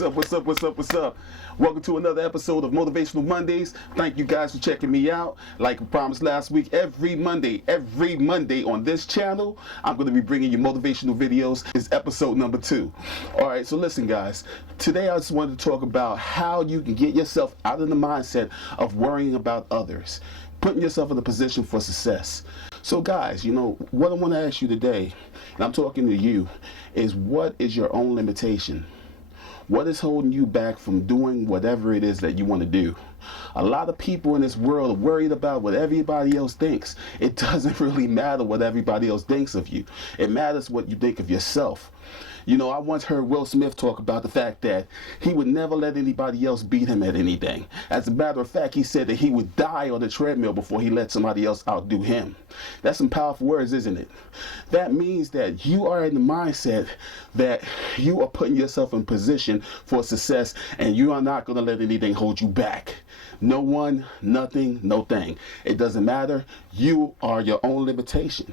What's up, what's up, what's up, what's up? Welcome to another episode of Motivational Mondays. Thank you guys for checking me out. Like I promised last week, every Monday on this channel, I'm going to be bringing you motivational videos. It's episode number 2. Alright, so listen guys, today I just wanted to talk about how you can get yourself out of the mindset of worrying about others, putting yourself in a position for success. So guys, what I want to ask you today, and I'm talking to you, is what is your own limitation? What is holding you back from doing whatever it is that you want to do? A lot of people in this world are worried about what everybody else thinks. It doesn't really matter what everybody else thinks of you. It matters what you think of yourself. I once heard Will Smith talk about the fact that he would never let anybody else beat him at anything. As a matter of fact, he said that he would die on the treadmill before he let somebody else outdo him. That's some powerful words, isn't it? That means that you are in the mindset that you are putting yourself in position for success, and you are not going to let anything hold you back. No one, nothing, no thing. It doesn't matter. You are your own limitation.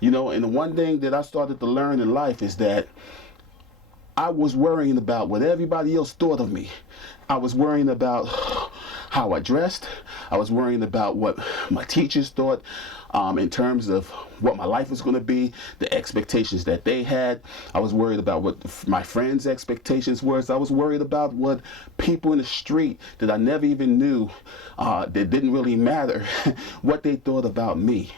And the one thing that I started to learn in life is that I was worrying about what everybody else thought of me. I was worrying about how I dressed. I was worrying about what my teachers thought in terms of what my life was going to be, the expectations that they had. I was worried about what my friends' expectations were. I was worried about what people in the street that I never even knew, that didn't really matter, what they thought about me.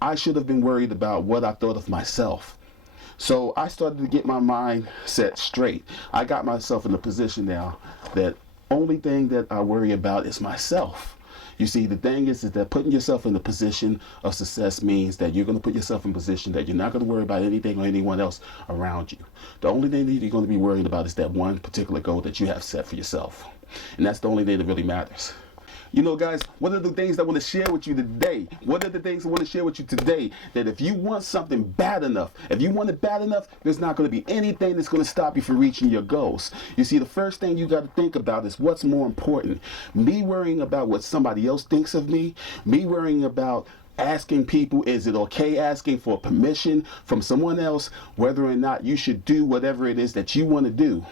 I should have been worried about what I thought of myself. So I started to get my mind set straight. I got myself in a position now that only thing that I worry about is myself. You see, the thing is that putting yourself in a position of success means that you're going to put yourself in a position that you're not going to worry about anything or anyone else around you. The only thing that you're going to be worried about is that one particular goal that you have set for yourself. And that's the only thing that really matters. Guys, what are the things I want to share with you today? What are the things I want to share with you today? That if you want something bad enough, if you want it bad enough, there's not going to be anything that's going to stop you from reaching your goals. You see, the first thing you got to think about is what's more important. Me worrying about what somebody else thinks of me, me worrying about asking people, is it okay asking for permission from someone else, whether or not you should do whatever it is that you want to do.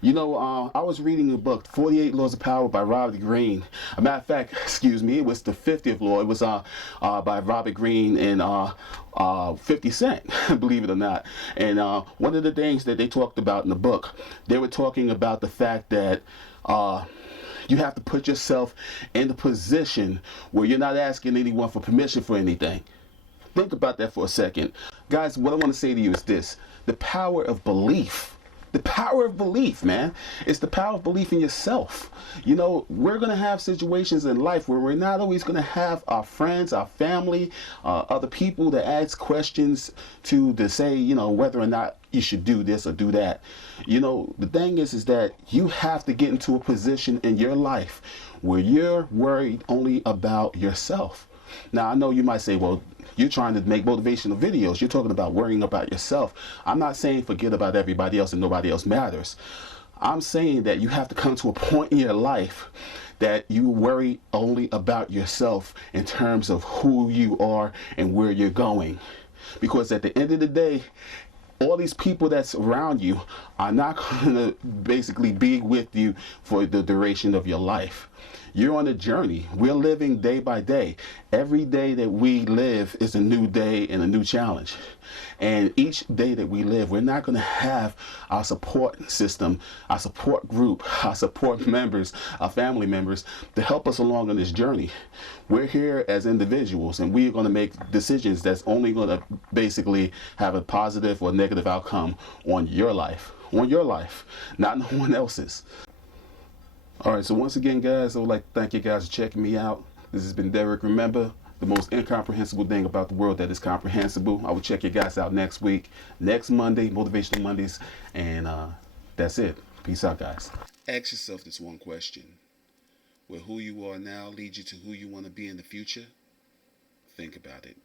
I was reading the book 48 Laws of Power by Robert Greene. A matter of fact, it was the 50th law. It was by Robert Greene and 50 Cent, believe it or not. And one of the things that they talked about in the book, they were talking about the fact that you have to put yourself in the position where you're not asking anyone for permission for anything. Think about that for a second. Guys, what I want to say to you is this: the power of belief. The power of belief, man. It's the power of belief in yourself. We're going to have situations in life where we're not always going to have our friends, our family, other people to ask questions to say, whether or not you should do this or do that. The thing is that you have to get into a position in your life where you're worried only about yourself. Now, I know you might say, well, you're trying to make motivational videos. You're talking about worrying about yourself. I'm not saying forget about everybody else and nobody else matters. I'm saying that you have to come to a point in your life that you worry only about yourself in terms of who you are and where you're going. Because at the end of the day, all these people that's around you are not going to basically be with you for the duration of your life. You're on a journey. We're living day by day. Every day that we live is a new day and a new challenge. And each day that we live, we're not going to have our support system, our support group, our support members, our family members to help us along on this journey. We're here as individuals, and we're going to make decisions that's only going to basically have a positive or negative outcome on your life, not no one else's. Alright, so once again, guys, I would like to thank you guys for checking me out. This has been Derek. Remember, the most incomprehensible thing about the world that is comprehensible. I will check you guys out next week, next Monday, Motivational Mondays, and that's it. Peace out, guys. Ask yourself this one question. Will who you are now lead you to who you want to be in the future? Think about it.